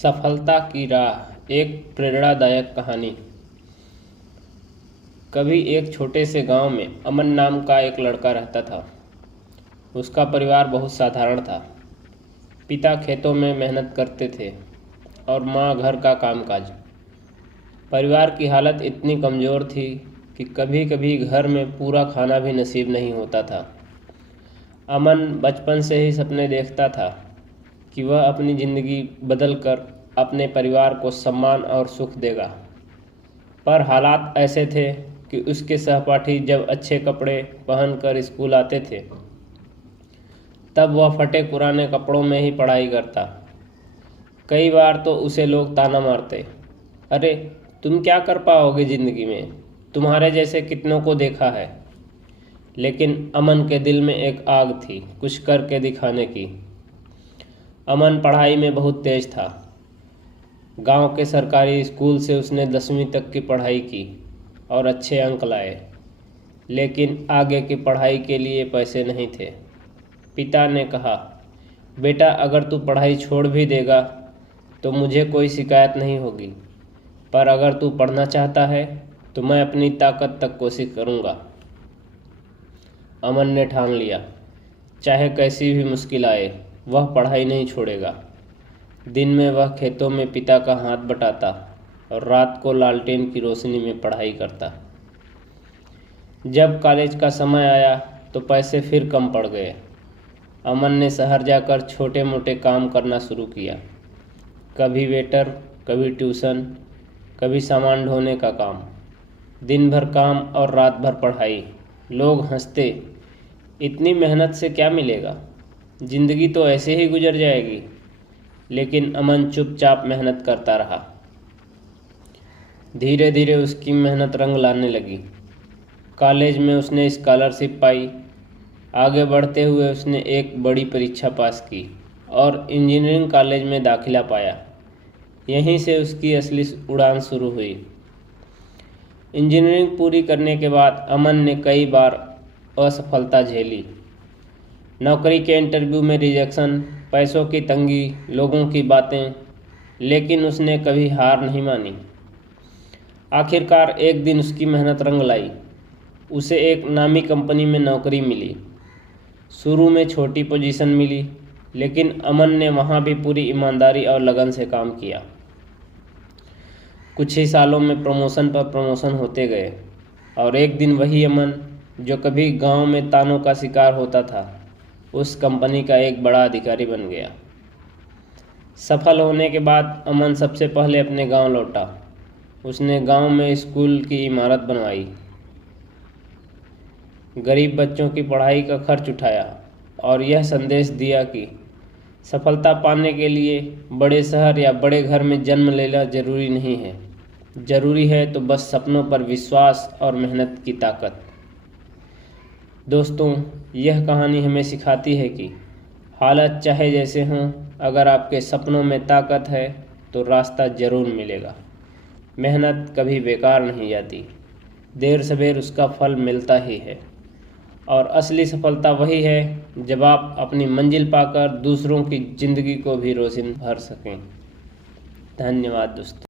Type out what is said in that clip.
सफलता की राह एक प्रेरणादायक कहानी। कभी एक छोटे से गांव में अमन नाम का एक लड़का रहता था। उसका परिवार बहुत साधारण था। पिता खेतों में मेहनत करते थे और माँ घर का कामकाज। परिवार की हालत इतनी कमज़ोर थी कि कभी कभी घर में पूरा खाना भी नसीब नहीं होता था। अमन बचपन से ही सपने देखता था कि वह अपनी ज़िंदगी बदल कर अपने परिवार को सम्मान और सुख देगा। पर हालात ऐसे थे कि उसके सहपाठी जब अच्छे कपड़े पहनकर स्कूल आते थे तब वह फटे पुराने कपड़ों में ही पढ़ाई करता। कई बार तो उसे लोग ताना मारते, अरे तुम क्या कर पाओगे ज़िंदगी में, तुम्हारे जैसे कितनों को देखा है। लेकिन अमन के दिल में एक आग थी कुछ करके दिखाने की। अमन पढ़ाई में बहुत तेज था। गांव के सरकारी स्कूल से उसने 10वीं तक की पढ़ाई की और अच्छे अंक लाए, लेकिन आगे की पढ़ाई के लिए पैसे नहीं थे। पिता ने कहा, बेटा अगर तू पढ़ाई छोड़ भी देगा तो मुझे कोई शिकायत नहीं होगी, पर अगर तू पढ़ना चाहता है तो मैं अपनी ताकत तक कोशिश करूँगा। अमन ने ठान लिया, चाहे कैसी भी मुश्किल आए वह पढ़ाई नहीं छोड़ेगा। दिन में वह खेतों में पिता का हाथ बटाता और रात को लालटेन की रोशनी में पढ़ाई करता। जब कॉलेज का समय आया तो पैसे फिर कम पड़ गए। अमन ने शहर जाकर छोटे मोटे काम करना शुरू किया, कभी वेटर, कभी ट्यूशन, कभी सामान ढोने का काम। दिन भर काम और रात भर पढ़ाई। लोग हंसते, इतनी मेहनत से क्या मिलेगा, ज़िंदगी तो ऐसे ही गुजर जाएगी। लेकिन अमन चुपचाप मेहनत करता रहा। धीरे धीरे उसकी मेहनत रंग लाने लगी। कॉलेज में उसने स्कॉलरशिप पाई। आगे बढ़ते हुए उसने एक बड़ी परीक्षा पास की और इंजीनियरिंग कॉलेज में दाखिला पाया। यहीं से उसकी असली उड़ान शुरू हुई। इंजीनियरिंग पूरी करने के बाद अमन ने कई बार असफलता झेली। नौकरी के इंटरव्यू में रिजेक्शन, पैसों की तंगी, लोगों की बातें, लेकिन उसने कभी हार नहीं मानी। आखिरकार एक दिन उसकी मेहनत रंग लाई। उसे एक नामी कंपनी में नौकरी मिली। शुरू में छोटी पोजीशन मिली, लेकिन अमन ने वहाँ भी पूरी ईमानदारी और लगन से काम किया। कुछ ही सालों में प्रमोशन पर प्रमोशन होते गए और एक दिन वही अमन जो कभी गांव में तानों का शिकार होता था, उस कंपनी का एक बड़ा अधिकारी बन गया। सफल होने के बाद अमन सबसे पहले अपने गांव लौटा। उसने गांव में स्कूल की इमारत बनवाई, गरीब बच्चों की पढ़ाई का खर्च उठाया और यह संदेश दिया कि सफलता पाने के लिए बड़े शहर या बड़े घर में जन्म लेना जरूरी नहीं है, जरूरी है तो बस सपनों पर विश्वास और मेहनत की ताकत। दोस्तों, यह कहानी हमें सिखाती है कि हालत चाहे जैसे हों, अगर आपके सपनों में ताकत है तो रास्ता ज़रूर मिलेगा। मेहनत कभी बेकार नहीं जाती, देर सवेर उसका फल मिलता ही है। और असली सफलता वही है जब आप अपनी मंजिल पाकर दूसरों की ज़िंदगी को भी रोशन भर सकें। धन्यवाद दोस्तों।